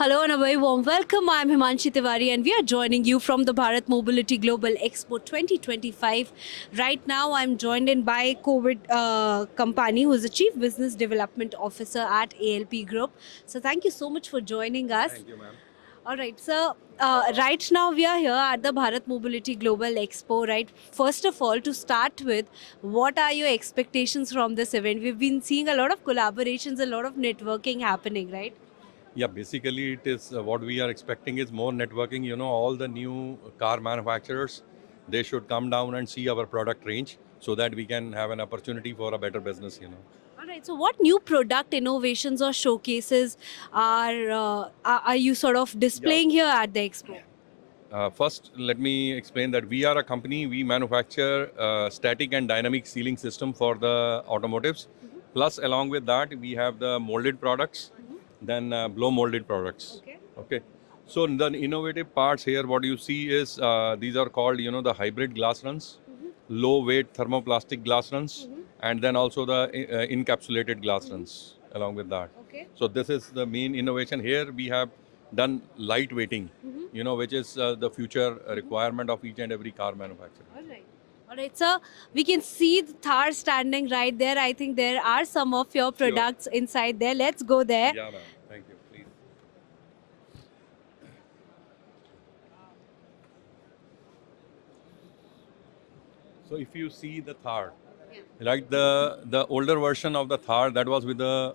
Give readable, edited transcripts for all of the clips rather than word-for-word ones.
Hello and a very warm welcome. I'm Himanshi Tiwari and we are joining you from the Bharat Mobility Global Expo 2025. Right now I'm joined in by COVID Company, who is the Chief Business Development Officer at ALP Group. So thank you so much for joining us. Thank you, ma'am. All right, so right now we are here at the Bharat Mobility Global Expo, right? First of all, to start with, what are your expectations from this event? We've been seeing a lot of collaborations, a lot of networking happening, right? Yeah, basically it is what we are expecting is more networking. You know, all the new car manufacturers, they should come down and see our product range so that we can have an opportunity for a better business, you know. All right. So, what new product innovations or showcases are you sort of Yeah. displaying here at the expo? First, let me explain that we are a company, we manufacture static and dynamic sealing system for the automotives. Plus, along with that, we have the molded products, then blow molded products. Okay. Okay. So the innovative parts here, what you see is these are called, you know, the hybrid glass runs, low weight thermoplastic glass runs, and then also the encapsulated glass runs along with that. Okay. So this is the main innovation here. We have done light weighting, you know, which is the future requirement of each and every car manufacturer. All right. All right. So, we can see the Thar standing right there. I think there are some of your Sure. products inside there. Let's go there. Yeah, ma'am. Thank you. Please. So if you see the Thar, right, the older version of the Thar that was with the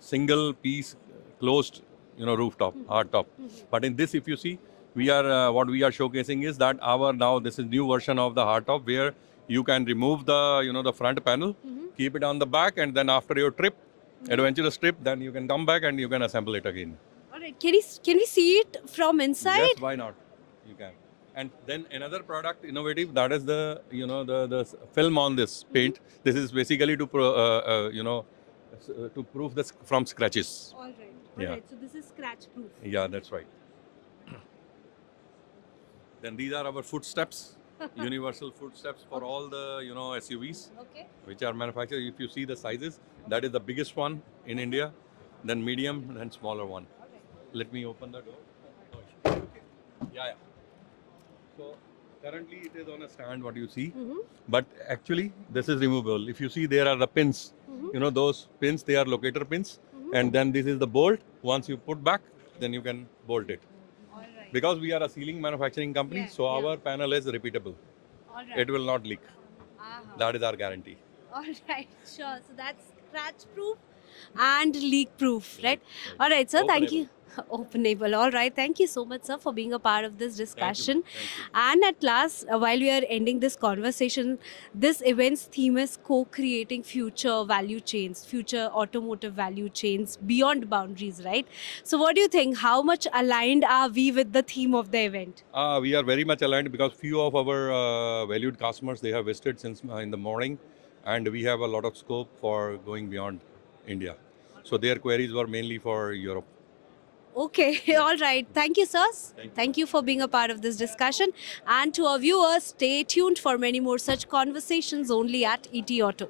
single piece closed rooftop, hard top. But in this, if you see, we are what we are showcasing is that our now this is new version of the hard top where you can remove the front panel, keep it on the back, and then after your trip, adventurous trip, then you can come back and you can assemble it again. All right. Can we see it from inside? Yes, why not? You can. And then another product innovative that is the film on this paint. This is basically to to proof this from scratches. All right. All Yeah. right. So this is scratch proof. Yeah, that's right. Then these are our footsteps, universal footsteps for all the SUVs Okay. which are manufactured. If you see the sizes, that is the biggest one in India, then medium, then smaller one. Let me open the door. Okay. Yeah. So currently it is on a stand, what you see, but actually this is removable. If you see, there are the pins. You know those pins, they are locator pins, and then this is the bolt. Once you put back, then you can bolt it. All right. Because we are a sealing manufacturing company, Yeah, so yeah. our panel is repeatable. All right. It will not leak. Uh-huh. That is our guarantee. All right, sure. So that's scratch proof and leak proof, right? Right. All right, sir. Thank Openable. you. Openable. All right. Thank you so much, sir, for being a part of this discussion. Thank you. And at last, while we are ending this conversation, this event's theme is co-creating future value chains, future automotive value chains beyond boundaries, right? So, what do you think? How much aligned are we with the theme of the event? We are very much aligned because few of our valued customers they have visited since in the morning, and we have a lot of scope for going beyond India. So their queries were mainly for Europe. Okay, all right. Thank you, sirs. Thank you. Thank you for being a part of this discussion. And to our viewers, stay tuned for many more such conversations only at ET Auto.